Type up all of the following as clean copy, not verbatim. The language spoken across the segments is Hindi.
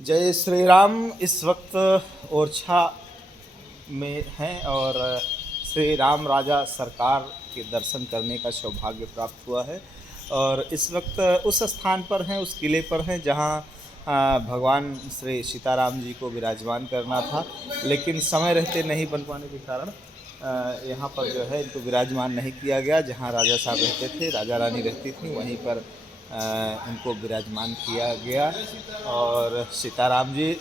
जय श्री राम। इस वक्त ओरछा में हैं और श्री राम राजा सरकार के दर्शन करने का सौभाग्य प्राप्त हुआ है। और इस वक्त उस स्थान पर हैं, उस किले पर हैं जहां भगवान श्री सीताराम जी को विराजमान करना था, लेकिन समय रहते नहीं बन पाने के कारण यहाँ पर जो है इनको विराजमान नहीं किया गया। जहाँ राजा साहब रहते थे, राजा रानी रहती थी, वहीं पर इनको विराजमान किया गया। और सीताराम जी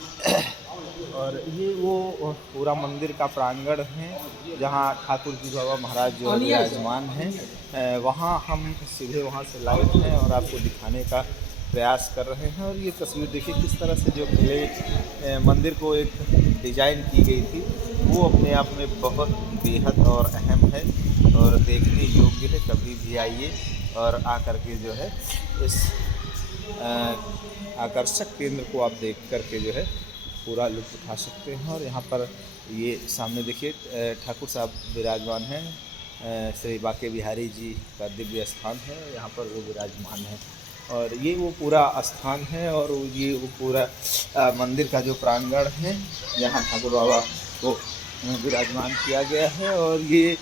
और ये वो पूरा मंदिर का प्रांगण है जहाँ ठाकुर जी बाबा महाराज जो विराजमान हैं। वहाँ हम सीधे वहाँ से लाइव हैं और आपको दिखाने का प्रयास कर रहे हैं। और ये तस्वीर देखिए किस तरह से जो किले मंदिर को एक डिजाइन की गई थी, वो अपने आप में बहुत बेहद और अहम है और देखने योग्य है। कभी भी आइए और आकर के जो है इस आकर्षक केंद्र को आप देख करके जो है पूरा लुत्फ़ उठा सकते हैं। और यहाँ पर ये सामने देखिए ठाकुर साहब विराजमान हैं। श्री बाके बिहारी जी का दिव्य स्थान है, यहाँ पर वो विराजमान है। और ये वो पूरा स्थान है और ये वो पूरा मंदिर का जो प्रांगण है यहाँ ठाकुर बाबा को विराजमान किया गया है। और ये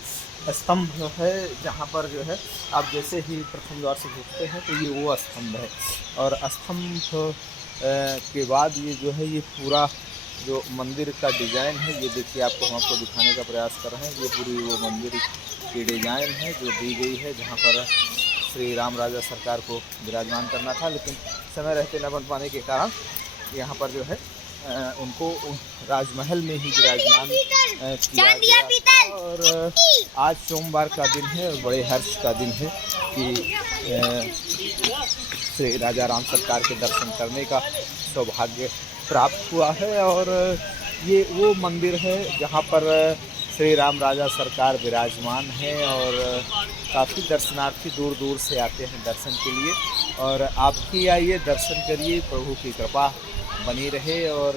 स्तंभ जो है जहाँ पर जो है आप जैसे ही प्रथम द्वार से घुसते हैं तो ये वो स्तंभ है। और स्तंभ के बाद ये जो है ये पूरा जो मंदिर का डिज़ाइन है, ये देखिए हम आपको दिखाने का प्रयास कर रहे हैं। ये पूरी वो मंदिर की डिज़ाइन है जो दी गई है, जहाँ पर श्री राम राजा सरकार को विराजमान करना था, लेकिन समय रहते न बन पाने के कारण यहाँ पर जो है उनको राजमहल में ही विराजमान किया गया। और आज सोमवार का दिन है और बड़े हर्ष का दिन है कि श्री राजा राम सरकार के दर्शन करने का सौभाग्य प्राप्त हुआ है। और ये वो मंदिर है जहाँ पर श्री राम राजा सरकार विराजमान हैं और काफ़ी दर्शनार्थी दूर दूर से आते हैं दर्शन के लिए। और आप भी आइए, दर्शन करिए, प्रभु की कृपा बनी रहे। और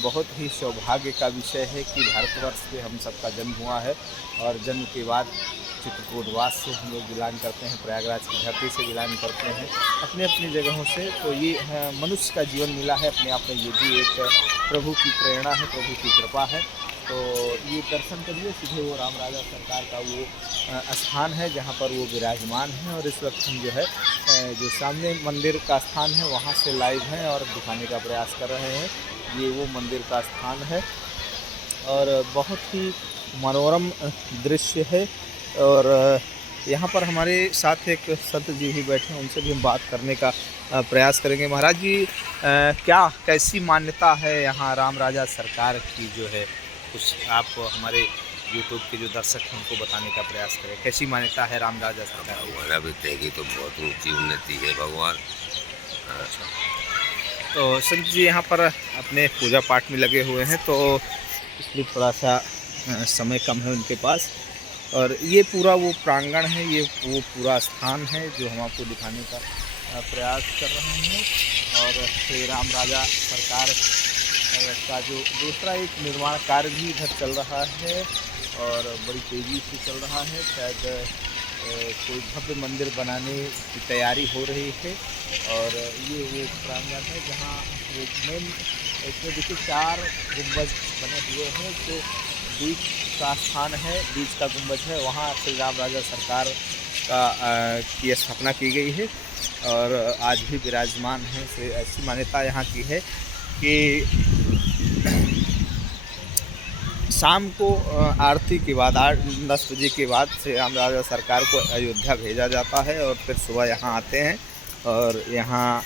बहुत ही सौभाग्य का विषय है कि भारतवर्ष में हम सबका जन्म हुआ है और जन्म के बाद चित्रकूटवास से हम लोग बिलोंग करते हैं, प्रयागराज की धरती से बिलोंग करते हैं, अपने अपनी जगहों से। तो ये मनुष्य का जीवन मिला है, अपने आप में ये भी एक प्रभु की प्रेरणा है, प्रभु की कृपा है। तो ये दर्शन करिए, सीधे वो राम राजा सरकार का वो स्थान है जहाँ पर वो विराजमान हैं। और इस वक्त हम जो है जो सामने मंदिर का स्थान है वहाँ से लाइव हैं और दिखाने का प्रयास कर रहे हैं। ये वो मंदिर का स्थान है और बहुत ही मनोरम दृश्य है। और यहाँ पर हमारे साथ एक संत जी भी बैठे हैं, उनसे भी हम बात करने का प्रयास करेंगे। महाराज जी, कैसी मान्यता है यहाँ राम राजा सरकार की जो है, कुछ आप हमारे यूट्यूब के जो दर्शक हैं उनको बताने का प्रयास करें। कैसी मान्यता है राम राजा सरकार? हमारा भी तेगी तो बहुत ऊंची उन्नति है भगवान। अच्छा, तो संत जी यहाँ पर अपने पूजा पाठ में लगे हुए हैं, तो इसलिए थोड़ा सा समय कम है उनके पास। और ये पूरा वो प्रांगण है, ये वो पूरा स्थान है जो हम आपको दिखाने का प्रयास कर रहे हैं। और श्री राम राजा सरकार का जो दूसरा एक निर्माण कार्य भी इधर चल रहा है और बड़ी तेज़ी से चल रहा है। शायद कोई भव्य मंदिर बनाने की तैयारी हो रही है। और ये वो प्रांगण है जहाँ वो मेन इसमें देखिए 4 गुंबज बने हुए हैं। जो बीच का स्थान है, बीच का गुंबज है, वहाँ श्री राम राजा सरकार की स्थापना की गई है और आज भी विराजमान है। ऐसी मान्यता यहाँ की है कि शाम को आरती के बाद 8-10 बजे के बाद श्री राम राजा सरकार को अयोध्या भेजा जाता है और फिर सुबह यहाँ आते हैं। और यहाँ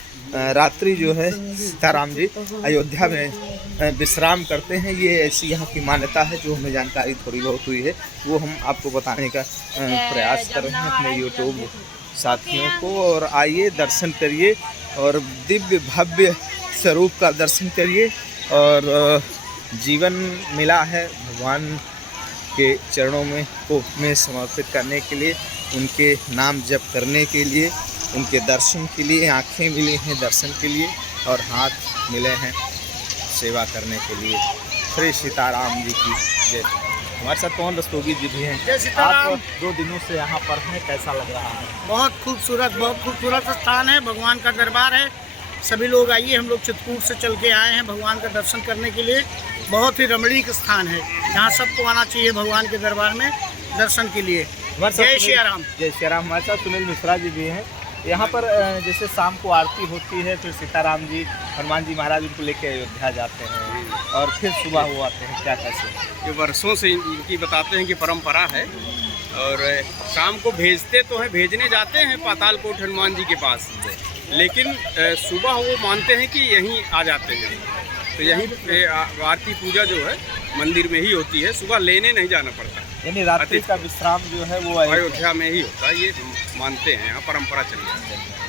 रात्रि जो है सीताराम जी अयोध्या में विश्राम करते हैं। ये ऐसी यहाँ की मान्यता है, जो हमें जानकारी थोड़ी बहुत हुई है वो हम आपको बताने का प्रयास कर रहे हैं अपने यूट्यूब साथियों को। और आइए, दर्शन करिए और दिव्य भव्य स्वरूप का दर्शन करिए। और जीवन मिला है भगवान के चरणों में समर्पित करने के लिए, उनके नाम जप करने के लिए, उनके दर्शन के लिए। आँखें मिली हैं दर्शन के लिए और हाथ मिले हैं सेवा करने के लिए। श्री सीताराम जी की जय। हमारे साथ पवन रस्तोगी जी भी हैं। आप 2 दिनों से यहाँ पर हैं, कैसा लग रहा है? बहुत खूबसूरत स्थान है, भगवान का दरबार है। सभी लोग आइए, हम लोग चित्रकूट से चल के आए हैं भगवान का दर्शन करने के लिए। बहुत ही रमणीक स्थान है, यहाँ सबको आना चाहिए भगवान के दरबार में दर्शन के लिए। जय श्री राम। जय श्री राम। हमारे साथ सुनील मिश्रा जी भी हैं। यहाँ पर जैसे शाम को आरती होती है, फिर सीताराम जी हनुमान जी महाराज उनको लेके अयोध्या जाते हैं और फिर सुबह वो आते हैं, क्या कैसे? ये वर्षों से इनकी बताते हैं कि परंपरा है। और शाम को भेजते तो हैं, भेजने जाते हैं पातालकोट हनुमान जी के पास, लेकिन सुबह वो मानते हैं कि यहीं आ जाते हैं। तो यहीं पे आरती पूजा जो है मंदिर में ही होती है, सुबह लेने नहीं जाना पड़ता। यानी रात्रि का विश्राम जो है वो अयोध्या में ही होता है, ये मानते हैं, यहाँ परंपरा चली जाती है।